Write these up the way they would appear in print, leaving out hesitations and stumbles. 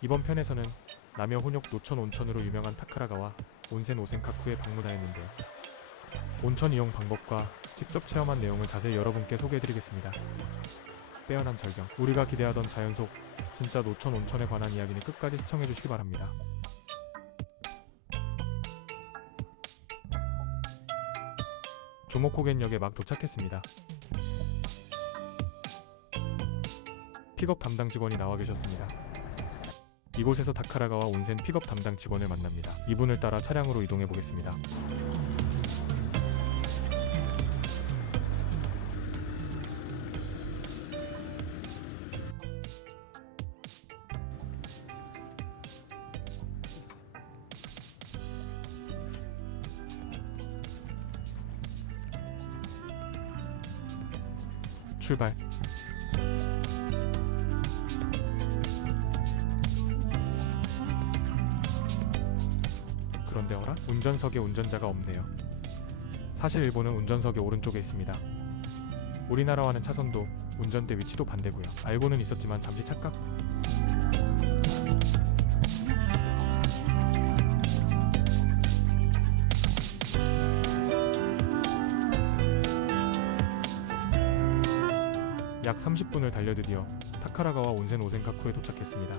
이번 편에서는 남해 혼욕 노천 온천으로 유명한 타카라가와 온센 오센카쿠에 방문하였는데요. 온천 이용 방법과 직접 체험한 내용을 자세히 여러분께 소개해드리겠습니다. 빼어난 절경, 우리가 기대하던 자연 속 진짜 노천 온천에 관한 이야기는 끝까지 시청해주시기 바랍니다. 조모코겐역에 막 도착했습니다. 픽업 담당 직원이 나와 계셨습니다. 이곳에서 다카라가와 온센 픽업 담당 직원을 만납니다. 이분을 따라 차량으로 이동해 보겠습니다. 출발. 그런데 어라? 운전석에 운전자가 없네요. 사실 일본은 운전석이 오른쪽에 있습니다. 우리나라와는 차선도 운전대 위치도 반대고요. 알고는 있었지만 잠시 착각? 약 30분을 달려 드디어 타카라가와 온센 오센카쿠에 도착했습니다.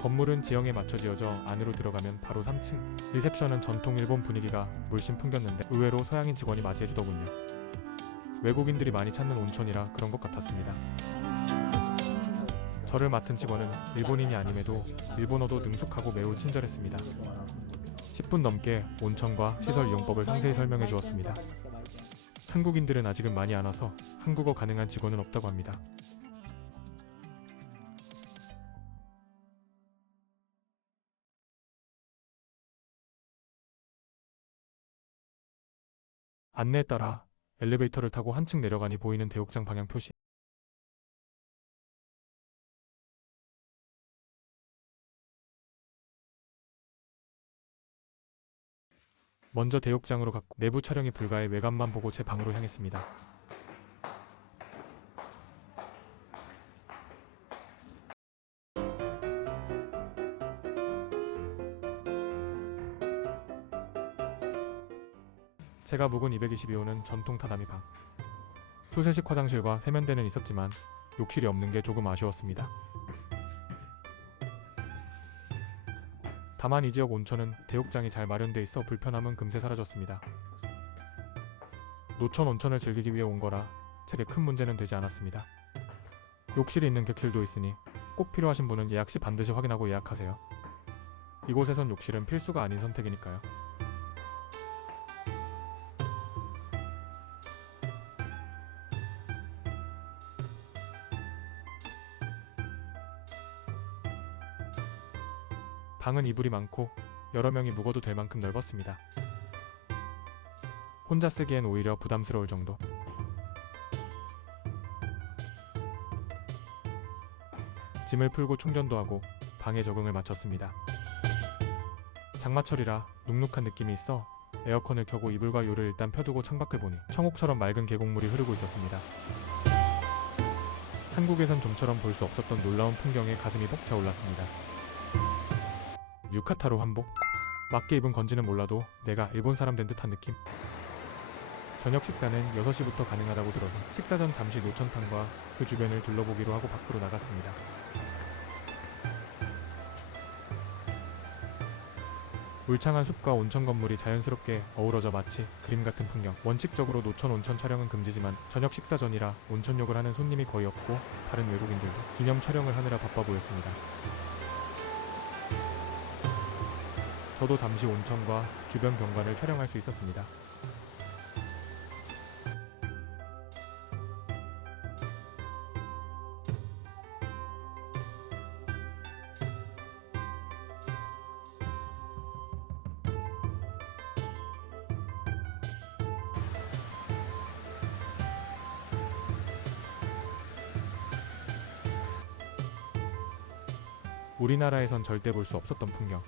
건물은 지형에 맞춰 지어져 안으로 들어가면 바로 3층. 리셉션은 전통 일본 분위기가 물씬 풍겼는데 의외로 서양인 직원이 맞이해주더군요. 외국인들이 많이 찾는 온천이라 그런 것 같았습니다. 저를 맡은 직원은 일본인이 아님에도 일본어도 능숙하고 매우 친절했습니다. 10분 넘게 온천과 시설 이용법을 상세히 설명해 주었습니다. 한국인들은 아직은 많이 안 와서 한국어 가능한 직원은 없다고 합니다. 안내에 따라 엘리베이터를 타고 한층 내려가니 보이는 대욕장 방향 표시. 먼저 대욕장으로 갔고 내부 촬영이 불가해 외관만 보고 제 방으로 향했습니다. 제가 묵은 222호는 전통 타다미 방. 수세식 화장실과 세면대는 있었지만 욕실이 없는 게 조금 아쉬웠습니다. 다만 이 지역 온천은 대욕장이 잘 마련돼 있어 불편함은 금세 사라졌습니다. 노천 온천을 즐기기 위해 온 거라 제게 큰 문제는 되지 않았습니다. 욕실이 있는 객실도 있으니 꼭 필요하신 분은 예약 시 반드시 확인하고 예약하세요. 이곳에선 욕실은 필수가 아닌 선택이니까요. 방은 이불이 많고 여러 명이 묵어도 될 만큼 넓었습니다. 혼자 쓰기엔 오히려 부담스러울 정도. 짐을 풀고 충전도 하고 방에 적응을 마쳤습니다. 장마철이라 눅눅한 느낌이 있어 에어컨을 켜고 이불과 요를 일단 펴두고 창밖을 보니 청옥처럼 맑은 계곡물이 흐르고 있었습니다. 한국에선 좀처럼 볼 수 없었던 놀라운 풍경에 가슴이 벅차 올랐습니다. 유카타로 한복? 맞게 입은 건지는 몰라도 내가 일본 사람 된 듯한 느낌? 저녁 식사는 6시부터 가능하다고 들어서 식사 전 잠시 노천탕과 그 주변을 둘러보기로 하고 밖으로 나갔습니다. 울창한 숲과 온천 건물이 자연스럽게 어우러져 마치 그림 같은 풍경. 원칙적으로 노천 온천 촬영은 금지지만 저녁 식사 전이라 온천욕을 하는 손님이 거의 없고 다른 외국인들도 기념 촬영을 하느라 바빠 보였습니다. 저도 잠시 온천과 주변 경관을 촬영할 수 있었습니다. 우리나라에선 절대 볼 수 없었던 풍경.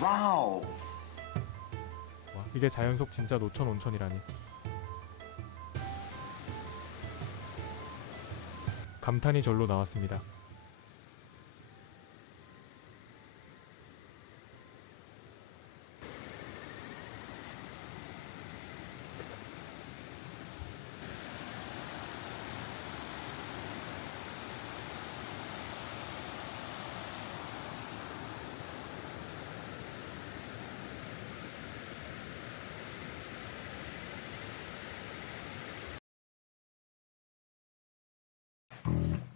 와우. 와, 이게 자연속 진짜 노천 온천이라니. 감탄이 절로 나왔습니다.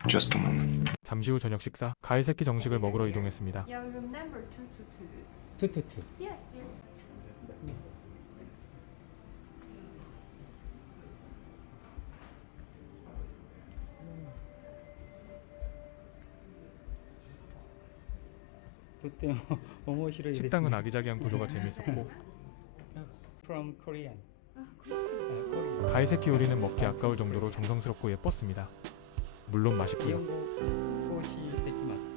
Just a moment. 잠시 후 저녁 식사, 가이세키 정식을 먹으러 이동했습니다. Yeah, room number 222. 투투투. Yeah, yeah.とっても面白いですね。 식당은 아기자기한 구조가 재밌었고 From Korean. 가이세키 요리는 먹기 아까울 정도로 정성스럽고 예뻤습니다. 물론 맛있고요. 日本語少しできます。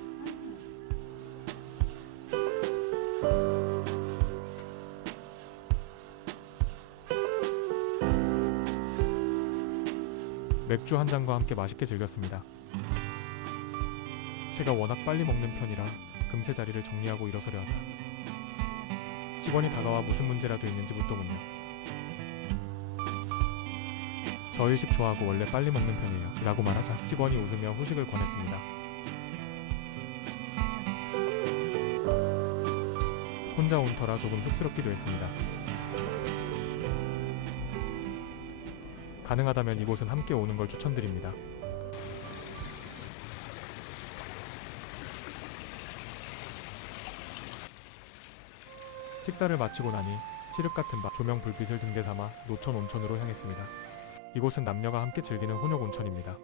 맥주 한 잔과 함께 맛있게 즐겼습니다. 제가 워낙 빨리 먹는 편이라 금세 자리를 정리하고 일어서려 하자 직원이 다가와 무슨 문제라도 있는지 묻더군요. 저 일식 좋아하고 원래 빨리 먹는 편이에요 라고 말하자 직원이 웃으며 후식을 권했습니다. 혼자 온 터라 조금 쑥스럽기도 했습니다. 가능하다면 이곳은 함께 오는 걸 추천드립니다. 식사를 마치고 나니 칠흑 같은 밤 조명 불빛을 등대 삼아 노천 온천으로 향했습니다. 이곳은 남녀가 함께 즐기는 혼욕 온천입니다.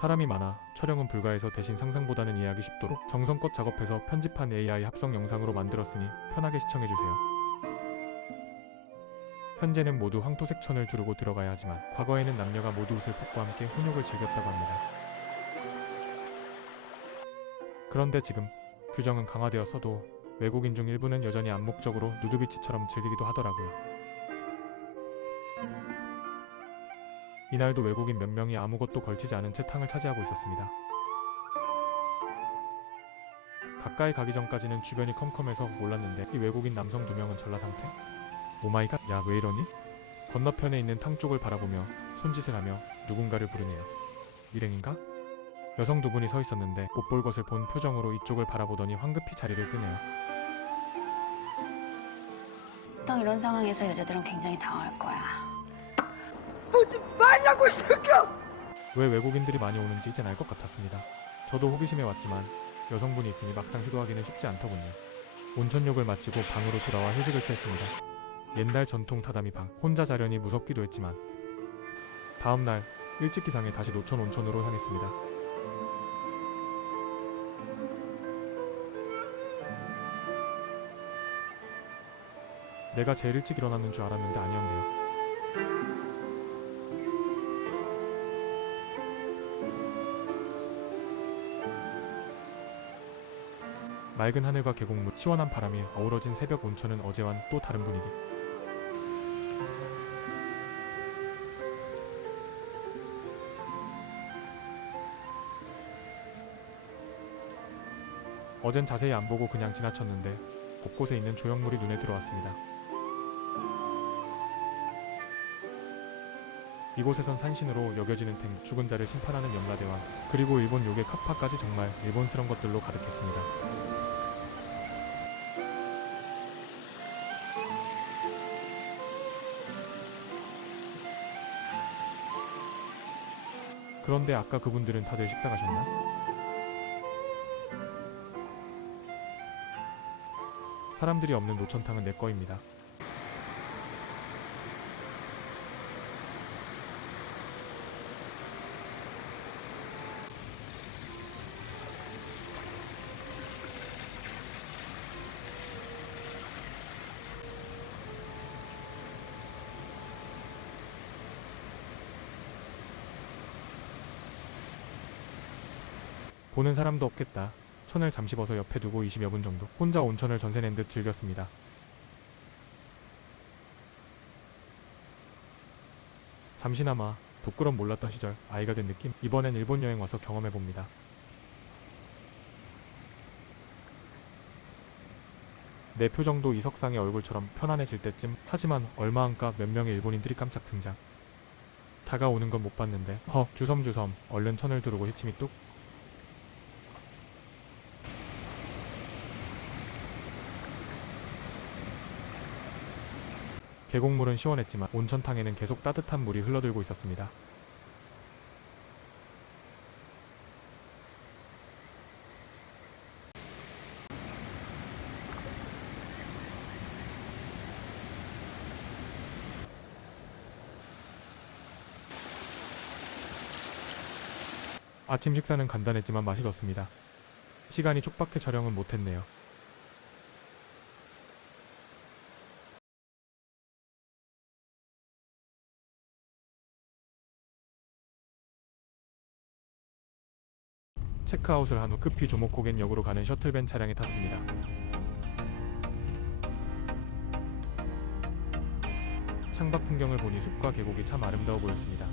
사람이 많아 촬영은 불가해서 대신 상상보다는 이해하기 쉽도록 정성껏 작업해서 편집한 AI 합성 영상으로 만들었으니 편하게 시청해주세요. 현재는 모두 황토색 천을 두르고 들어가야 하지만 과거에는 남녀가 모두 옷을 벗고 함께 혼욕을 즐겼다고 합니다. 그런데 지금 규정은 강화되었어도 외국인 중 일부는 여전히 암묵적으로 누드비치처럼 즐기기도 하더라고요. 이날도 외국인 몇 명이 아무것도 걸치지 않은 채 탕을 차지하고 있었습니다. 가까이 가기 전까지는 주변이 컴컴해서 몰랐는데 이 외국인 남성 2명은 전라 상태? 오마이갓, 야 왜 이러니? 건너편에 있는 탕 쪽을 바라보며 손짓을 하며 누군가를 부르네요. 일행인가? 여성 2분이 서 있었는데 못 볼 것을 본 표정으로 이쪽을 바라보더니 황급히 자리를 뜨네요. 보통 이런 상황에서 여자들은 굉장히 당황할 거야. 왜 외국인들이 많이 오는지 이젠 알 것 같았습니다. 저도 호기심에 왔지만 여성분이 있으니 막상 시도하기는 쉽지 않더군요. 온천욕을 마치고 방으로 돌아와 휴식을 취했습니다. 옛날 전통 타다미 방, 혼자 자려니 무섭기도 했지만 다음날 일찍 기상해 다시 노천 온천으로 향했습니다. 내가 제일 일찍 일어났는 줄 알았는데 아니었네요. 맑은 하늘과 계곡물, 시원한 바람이 어우러진 새벽 온천은 어제와는 또 다른 분위기. 어젠 자세히 안 보고 그냥 지나쳤는데 곳곳에 있는 조형물이 눈에 들어왔습니다. 이곳에선 산신으로 여겨지는 탱, 죽은 자를 심판하는 염라대왕, 그리고 일본 요괴 카파까지 정말 일본스러운 것들로 가득했습니다. 그런데 아까 그분들은 다들 식사 가셨나? 사람들이 없는 노천탕은 내 거입니다. 보는 사람도 없겠다. 천을 잠시 벗어 옆에 두고 20여 분 정도 혼자 온천을 전세 낸 듯 즐겼습니다. 잠시나마 독그럼 몰랐던 시절 아이가 된 느낌. 이번엔 일본 여행 와서 경험해봅니다. 내 표정도 이석상의 얼굴처럼 편안해질 때쯤. 하지만 얼마 안가 몇 명의 일본인들이 깜짝 등장. 다가오는 건 못 봤는데 주섬주섬 얼른 천을 두르고 해침이 뚝. 계곡물은 시원했지만 온천탕에는 계속 따뜻한 물이 흘러들고 있었습니다. 아침 식사는 간단했지만 맛이 좋습니다. 시간이 촉박해 촬영은 못했네요. 체크아웃을 한 후 급히 조목고겐역으로 가는 셔틀밴 차량에 탔습니다. 창밖 풍경을 보니 숲과 계곡이 참 아름다워 보였습니다.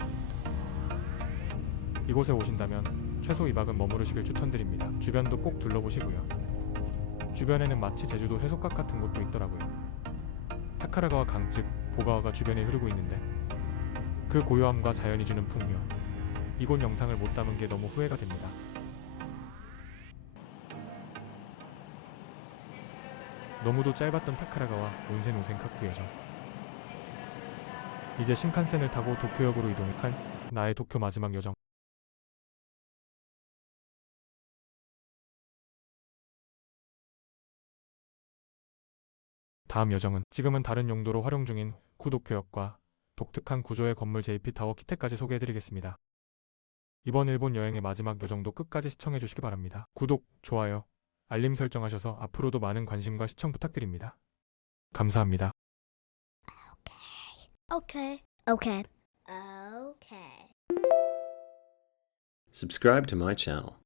이곳에 오신다면 최소 2박은 머무르시길 추천드립니다. 주변도 꼭 둘러보시고요. 주변에는 마치 제주도 쇠속각 같은 곳도 있더라고요. 타카라가와 강즉 보가와가 주변에 흐르고 있는데 그 고요함과 자연이 주는 풍요. 이곳 영상을 못 담은 게 너무 후회가 됩니다. 너무도 짧았던 타카라가와 온센 오센카쿠 여정. 이제 신칸센을 타고 도쿄역으로 이동할 나의 도쿄 마지막 여정. 다음 여정은 지금은 다른 용도로 활용 중인 구도쿄역과 독특한 구조의 건물 JP타워 키테까지 소개해드리겠습니다. 이번 일본 여행의 마지막 여정도 끝까지 시청해주시기 바랍니다. 구독, 좋아요, 알림 설정하셔서 앞으로도 많은 관심과 시청 부탁드립니다. 감사합니다. Okay. Okay. Okay. Subscribe to my channel.